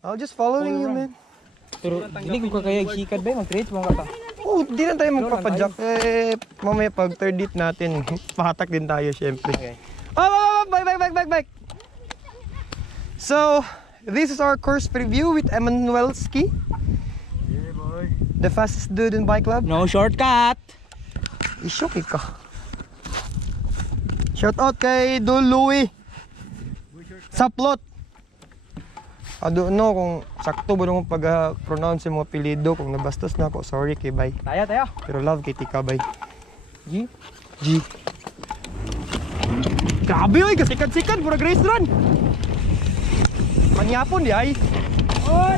I'll just following you, man. Pero hindi ko kaya sikad ba mag-create mo ka. Oh, di na tayo magpapadyak. Mamaya pag third hit natin, pahatak din tayo syempre. Okay. Oh, bike. So, this is our course preview with Emanuelski. Yeah, boy. The fastest dude in bike club. No shortcut. Isyoki ka. Shout out kay Dul Louie. Saplot. I don't know kung sakto ba nung pag-pronounce yung mga apelido. Kung nabastos na ako, sorry kay Bay. Tayo. Pero love kay Tika Bay. G. Grabe oy, kasikat-sikat, pura grace run. Manyapon di ay. Oy!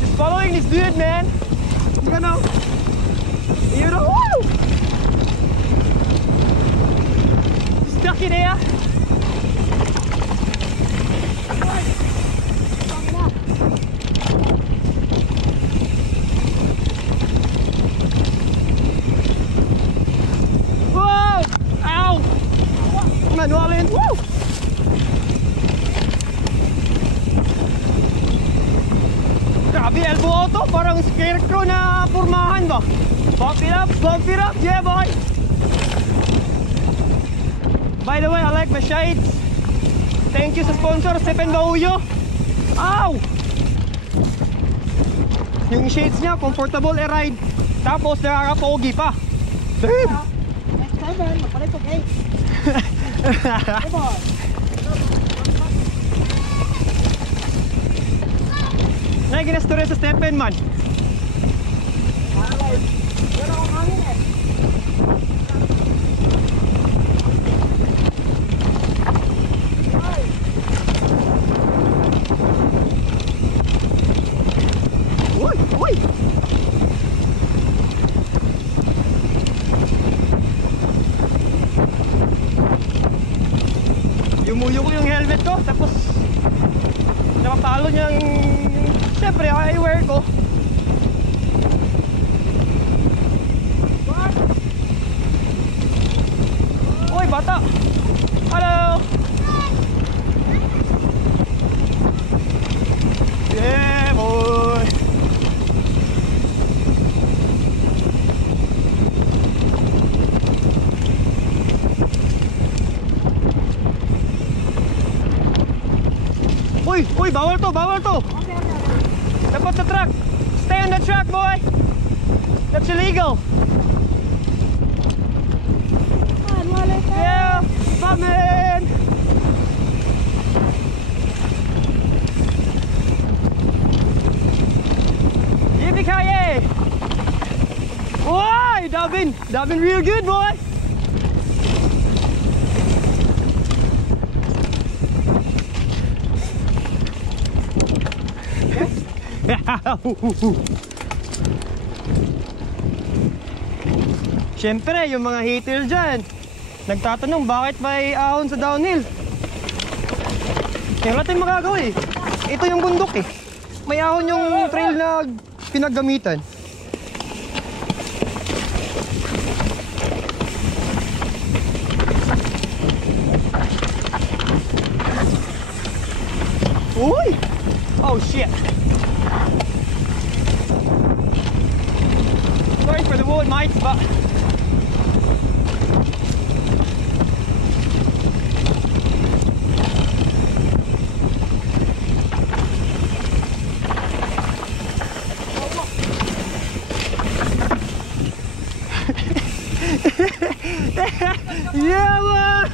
Just following this dude, man. You know. Woo! Stuck in there. Whoa! Ow! Manualin. Woo! Grabe, elbow auto. Parang scarecrow na pormahan ba? Bump it up. Yeah, boy! By the way, I like my shades. Thank you sa sponsor, Stephen Bauyo. Ow! Yung shades niya, comfortable ride. Tapos nakakapogi pa. Damn! Next time, magpalit ko 8. Come on. Naginastorya sa Stephen man. Wala akong hangin eh. Uy! Yumuyo ko yung helmet ko, tapos napapalo niyang siyempre eyewear ko. Uy, bata! Hello! Yeah, boy! Uy, bawal to! Dapat sa truck! Stay on the truck, boy! That's illegal! Yeah! Come in! Yippee-ki-yay! Boy! Dubbing real good, boy! Siyempre, yung mga hater dyan nagtatanong bakit may ahon sa downhill. Wala tayong magagawa eh. Ito yung bundok eh. May ahon yung trail na pinaggamitan. Uy! Oh shit! Sorry for the road, mates, but yeah, man!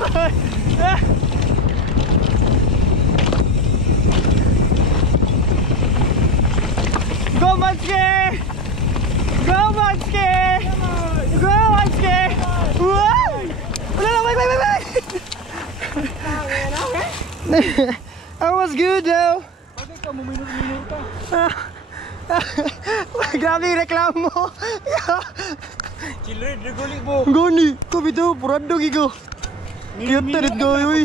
Go, Manske! Go, Manske! Go, Manske! Wow! Wait! That was good, though. Bakit ka muminut-minut ka? Grabe yung reklamo mo. Chiller, naguli mo. Gani, ko bito, purado gigo. Cute na rin ko, uy.